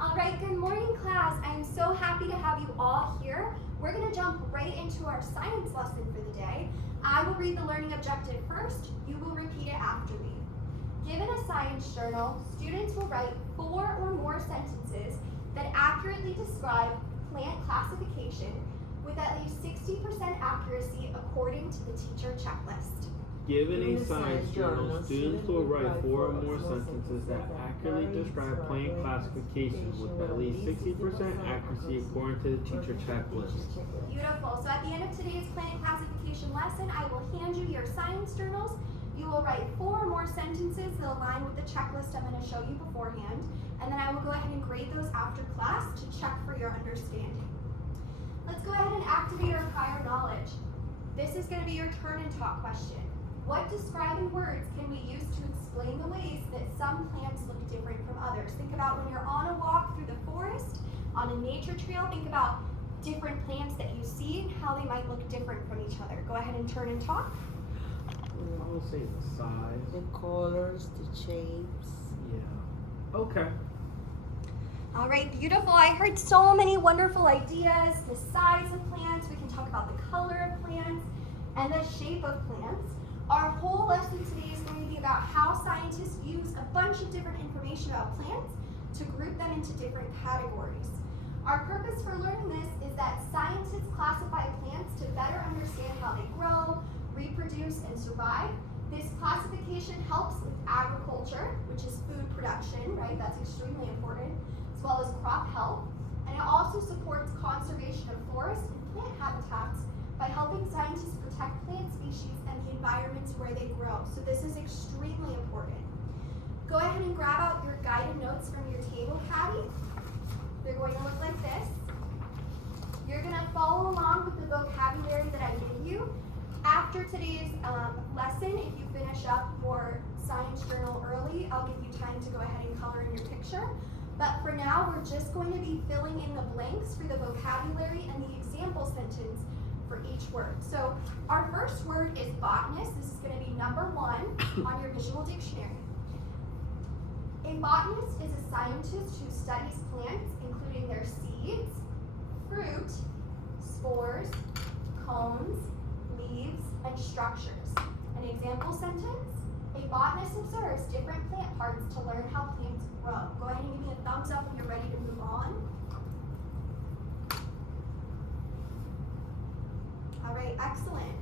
All right, good morning, class. I am so happy to have you all here. We're going to jump right into our science lesson for the day. I will read the learning objective first. You will repeat it after me. Given a science journal, students will write 4 or more sentences that accurately describe plant classification with at least 60% accuracy according to the teacher checklist. Given a science journal, students will write 4 or more sentences that accurately describe plant classification with at least 60% accuracy according to the teacher checklist. Beautiful. So at the end of today's plant classification lesson, I will hand you your science journals. You will write 4 or more sentences that align with the checklist I'm going to show you beforehand, and then I will go ahead and grade those after class to check for your understanding. Let's go ahead and activate our prior knowledge. This is going to be your turn and talk question. What describing words can we use to explain the ways that some plants look different from others? Think about when you're on a walk through the forest, on a nature trail, think about different plants that you see and how they might look different from each other. Go ahead and turn and talk. I would say the size. The colors, the shapes. Yeah. Okay. All right, beautiful. I heard so many wonderful ideas. The size of plants, we can talk about the color of plants, and the shape of plants. Our whole lesson today is going to be about how scientists use a bunch of different information about plants to group them into different categories. Our purpose for learning this is that scientists classify plants to better understand how they grow, reproduce, and survive. This classification helps with agriculture, which is food production, right? That's extremely important, as well as crop health. And it also supports conservation of forest and plant habitats by helping scientists protect plant species and the environments where they grow. So this is extremely important. Go ahead and grab out your guided notes from your table caddy. They're going to look like this. You're going to follow along with the vocabulary that I give you. After today's lesson, if you finish up your science journal early, I'll give you time to go ahead and color in your picture. But for now, we're just going to be filling in the blanks for the vocabulary and the example sentence for each word. So our first word is botanist. This is going to be number 1 on your visual dictionary. A botanist is a scientist who studies plants, including their seeds, fruit, spores, cones, leaves, and structures. An example sentence: a botanist observes different plant parts to learn how plants grow. Go ahead and give me a thumbs up when you're ready to move on. All right, excellent.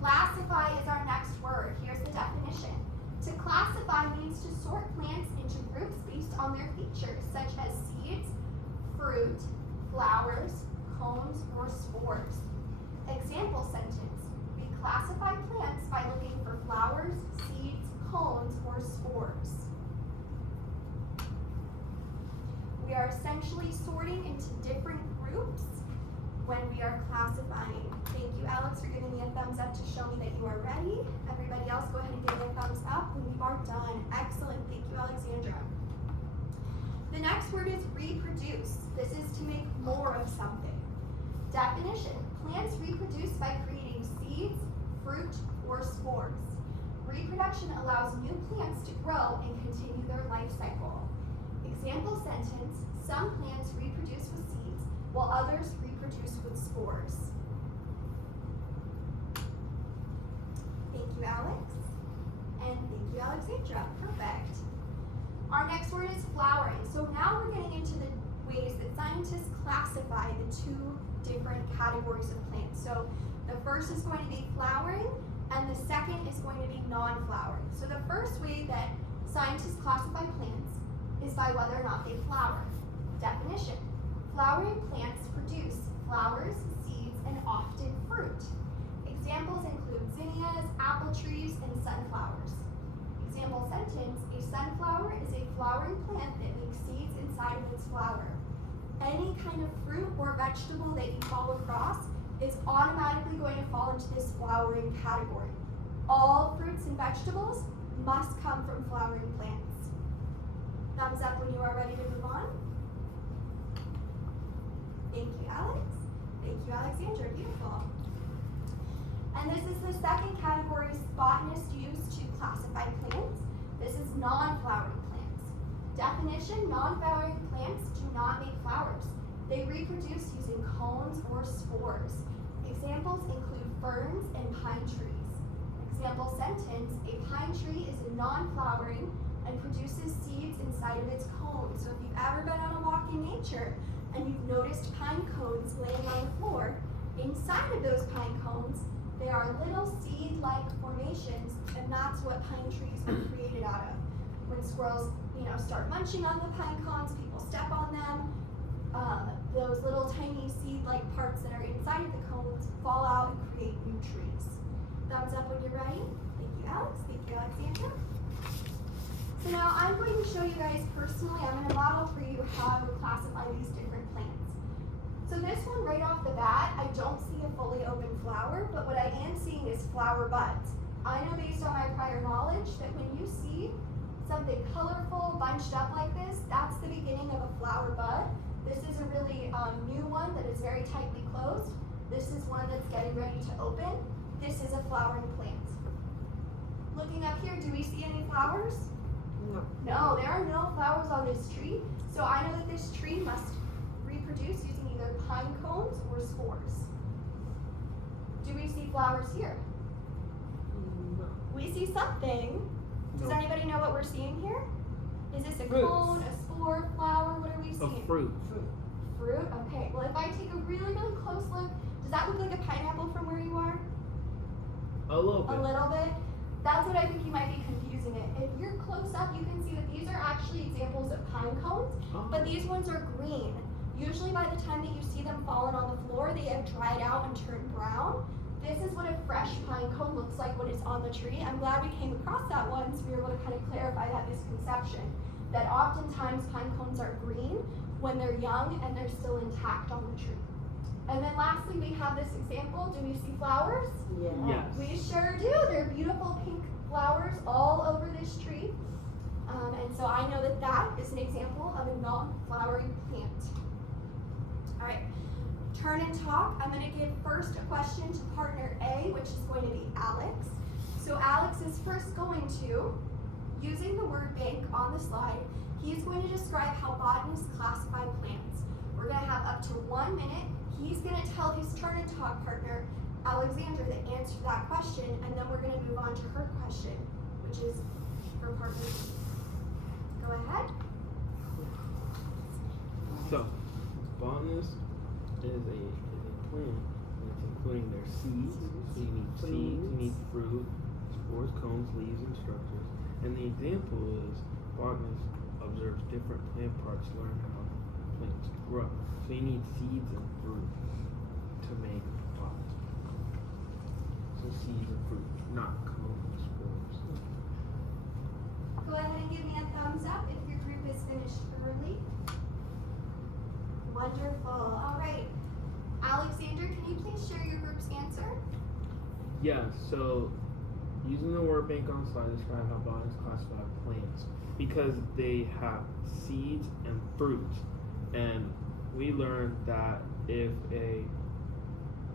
Classify is our next word. Here's the definition. To classify means to sort plants into groups based on their features, such as seeds, fruit, flowers, cones, or spores. Example sentence: we classify plants by looking for flowers, seeds, cones, or spores. We are essentially sorting into different groups when we are classifying. Thank you, Alex, for giving me a thumbs up to show me that you are ready. Everybody else, go ahead and give me a thumbs up when you are done. Excellent. Thank you, Alexandra. The next word is reproduce. This is to make more of something. Definition: plants reproduce by creating seeds, fruit, or spores. Reproduction allows new plants to grow and continue their life cycle. Example sentence: some plants reproduce with seeds, while others reproduce with spores. Thank you, Alex. And thank you, Alexandra. Perfect. Our next word is flowering. So now we're getting into the ways that scientists classify the 2 different categories of plants. So the first is going to be flowering, and the second is going to be non-flowering. So the first way that scientists classify plants is by whether or not they flower. Definition: flowering plants produce flowers, seeds, and often fruit. Examples include zinnias, apple trees, and sunflowers. Example sentence: a sunflower is a flowering plant that makes seeds inside of its flower. Any kind of fruit or vegetable that you fall across is automatically going to fall into this flowering category. All fruits and vegetables must come from flowering plants. Thumbs up when you are ready to move on. Thank you, Alex. Thank you, Alexandra. Beautiful. And this is the second category botanists use to classify plants. This is non-flowering plants. Definition, non-flowering plants do not make flowers. They reproduce using cones or spores. Examples include ferns and pine trees. Example sentence, a pine tree is a non-flowering and produces seeds inside of its cone. So if you've ever been on a walk in nature and you've noticed pine cones laying on the floor, inside of those pine cones, there are little seed-like formations, and that's what pine trees are created out of. When squirrels, start munching on the pine cones, people step on them, those little tiny seed-like parts that are inside of the cones fall out and create new trees. Thumbs up when you're ready. Thank you, Alex. Thank you, Alexandra. So now I'm going to show you guys personally, I'm going to model for you how to classify these different plants. So this one right off the bat, I don't see a fully open flower, but what I am seeing is flower buds. I know based on my prior knowledge that when you see something colorful, bunched up like this, that's the beginning of a flower bud. This is a really new one that is very tightly closed. This is one that's getting ready to open. This is a flowering plant. Looking up here, do we see any flowers? No. No, there are no flowers on this tree. So I know that this tree must reproduce using either pine cones or spores. Do we see flowers here? No. We see something. Does No. anybody know what we're seeing here? Is this a Fruits. cone, a spore, flower? What are we A seeing? fruit. Fruit? Okay. Well, if I take a really, really close look, does that look like a pineapple from where you are? A little bit. A little bit? That's what I think you might be confusing it. If you're close up, you can see that these are actually examples of pine cones, Oh. but these ones are green. Usually by the time that you see them fallen on the floor, they have dried out and turned brown. This is what a fresh pine cone looks like when it's on the tree. I'm glad we came across that one so we were able to kind of clarify that misconception. That oftentimes pine cones are green when they're young and they're still intact on the tree. And then lastly, we have this example. Do we see flowers? Yeah. Yes. We sure do. They're beautiful pink flowers all over this tree. And so I know that that is an example of a non-flowering plant. All right, turn and talk. I'm going to give first a question to partner A, which is going to be Alex. So Alex is first going to, using the word bank on the slide, he's going to describe how botanists classify plants. We're going to have up to 1 minute. He's going to tell his turn and talk partner, Alexandra, the answer to that question, and then we're going to move on to her question, which is for partner B. Go ahead. So, botanist is a plant that's including their seeds. So you need seeds, you need fruit, spores, cones, leaves, and structures. And the example is botanist observes different plant parts to learn how plants grow. So you need seeds and fruit to make pots. So seeds and fruit, not cones and spores. Go ahead and give me a thumbs up if your group is finished early. Wonderful. All right. Alexander, can you please share your group's answer? Yeah, so using the word bank on the slide, describe how botanists classify plants because they have seeds and fruit. And we learned that if a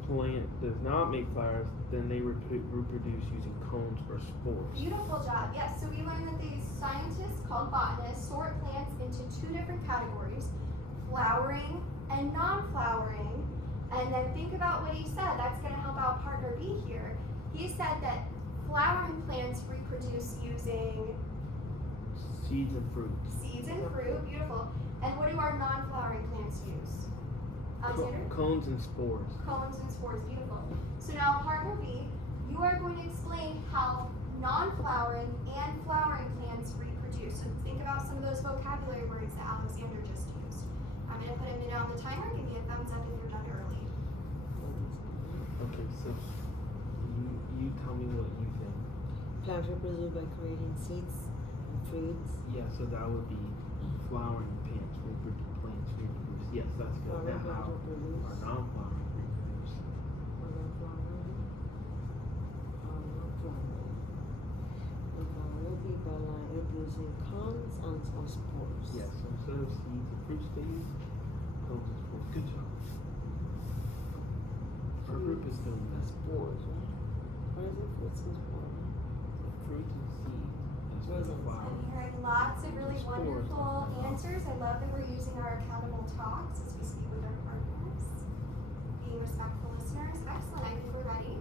plant does not make flowers, then they reproduce using cones or spores. Beautiful job. Yes, so we learned that these scientists called botanists sort plants into 2 different categories, flowering and non-flowering. And then think about what he said. That's going to help out partner B here. He said that flowering plants reproduce using Seeds and fruit. seeds and fruit. Beautiful. And what do our non-flowering plants use? Alexander? Cones and spores. Cones and spores. Beautiful. So now partner B, you are going to explain how non-flowering and flowering plants reproduce. So think about some of those vocabulary words that Alexander just used. I'm going to put a minute on the timer. Give me a thumbs up if you're done early. Okay, so you tell me what you think. Plants reproduce by creating seeds and fruits. Yeah, so that would be flowering plants reproduce. Yes, that's good. Flowering Now how plants reproduce. are non-flowering reproduce? Or non-flowering. Non-flowering. Non-flowering will be by reproducing cones and spores. Yes, so instead of seeds and fruits, they use cones and spores. Good job. Our group is doing that. Spores, right? What is it? Fruits and spores. Fruits and seeds and with the flower. I'm hearing lots of really Spores. wonderful answers. I love that we're using our accountable talks as we speak with our partners. Being respectful listeners. Excellent. I think we're ready.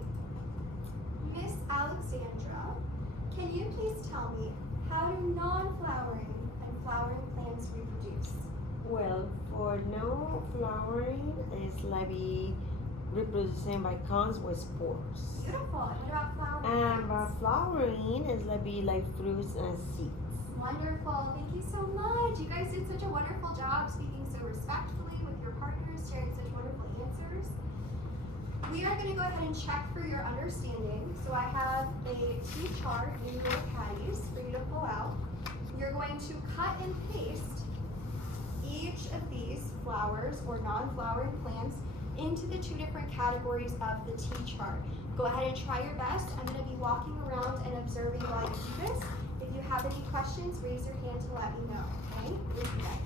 Miss Alexandra, can you please tell me how do non-flowering and flowering plants reproduce? Well, for no flowering, it's like be reproducing by cones with spores. Beautiful. And what about flowering And by plants? flowering, it's like be like fruits and seeds. Wonderful. Thank you so much. You guys did such a wonderful job speaking so respectfully with your partners, sharing such wonderful answers. We are going to go ahead and check for your understanding. So I have a T-chart in your caddies for you to pull out. You're going to cut and paste each of these flowers or non-flowering plants into the two different categories of the T-chart. Go ahead and try your best. I'm going to be walking around and observing while you do this. If you have any questions, raise your hand to let me know, okay? With you guys.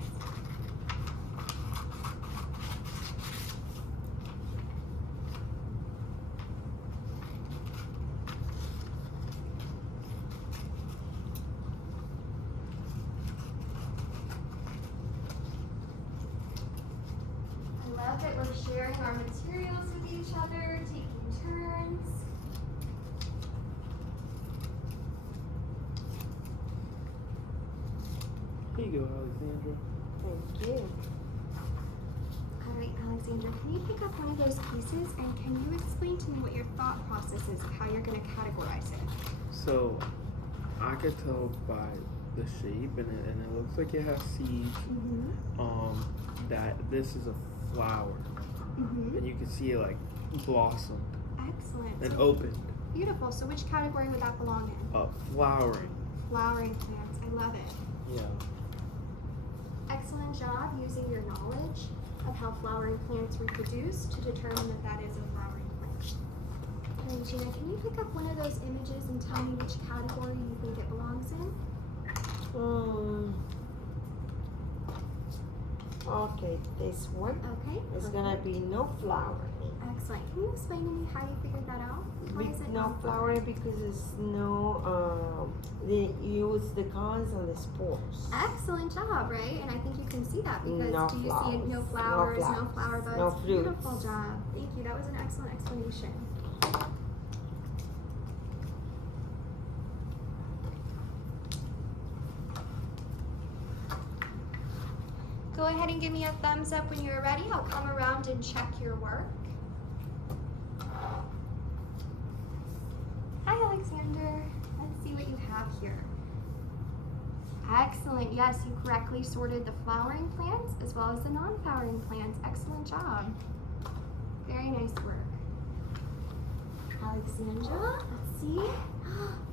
I love that we're sharing our materials with each other, taking turns. Here you go, Alexandra. Thank you. All right, Alexandra, can you pick up one of those pieces and can you explain to me what your thought process is of how you're going to categorize it? So, I could tell by the shape, and it looks like it has seeds. That this is a flower, and you can see it like blossom Excellent. and So opened. beautiful. So which category would that belong in? Flowering. Flowering plants. I love it. Yeah. Excellent job using your knowledge of how flowering plants reproduce to determine that that is a flowering plant. And Gina, can you pick up one of those images and tell me which category you think it belongs in? Okay, this one Okay. is gonna be no flowering. Excellent. Can you explain to me how you figured that out? Why is it No flowering because it's no, they use the cones and the spores. Excellent job, right? And I think you can see that because No do you see flowers. no flowers, No no flower buds? No fruits. Beautiful job. Thank you. That was an excellent explanation. Go ahead and give me a thumbs up when you're ready. I'll come around and check your work. Hi, Alexander. Let's see what you have here. Excellent. Yes, you correctly sorted the flowering plants as well as the non-flowering plants. Excellent job. Very nice work. Alexandra, let's see.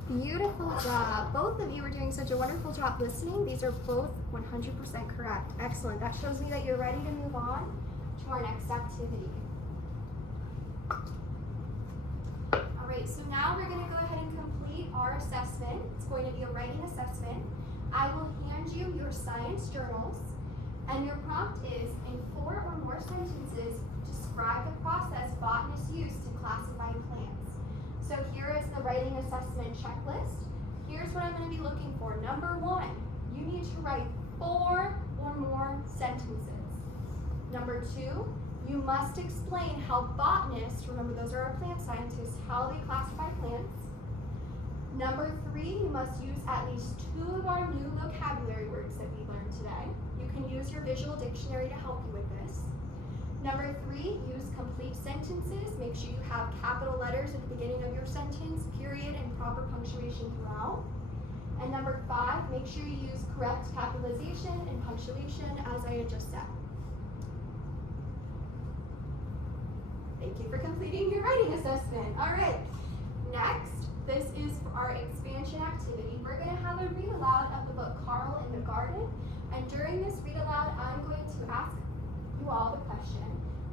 Beautiful job. Both of you are doing such a wonderful job listening. These are both 100% correct. Excellent. That shows me that you're ready to move on to our next activity. All right, so now we're going to go ahead and complete our assessment. It's going to be a writing assessment. I will hand you your science journals, and your prompt is, in 4 or more sentences, describe the process botanists use to classify plants. So here is the writing assessment checklist. Here's what I'm going to be looking for. Number 1, you need to write 4 or more sentences. Number 2, you must explain how botanists, remember those are our plant scientists, how they classify plants. Number 3, you must use at least 2 of our new vocabulary words that we learned today. You can use your visual dictionary to help you with this. Number 3, use complete sentences. Make sure you have capital letters at the beginning of your sentence, period, and proper punctuation throughout. And number 5, make sure you use correct capitalization and punctuation as I had just said. Thank you for completing your writing assessment. All right, next, this is for our expansion activity. We're going to have a read aloud of the book Carl in the Garden. And during this read aloud, I'm going to ask you all the question,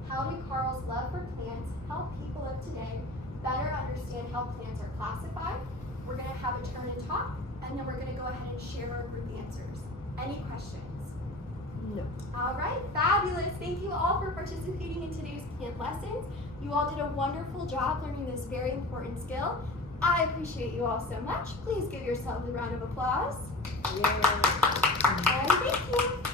how did Carl's love for plants help people of today better understand how plants are classified? We're going to have a turn and talk, and then we're going to go ahead and share our group answers. Any questions? No. All right, fabulous. Thank you all for participating in today's plant lessons. You all did a wonderful job learning this very important skill. I appreciate you all so much. Please give yourselves a round of applause. Yeah. And thank you.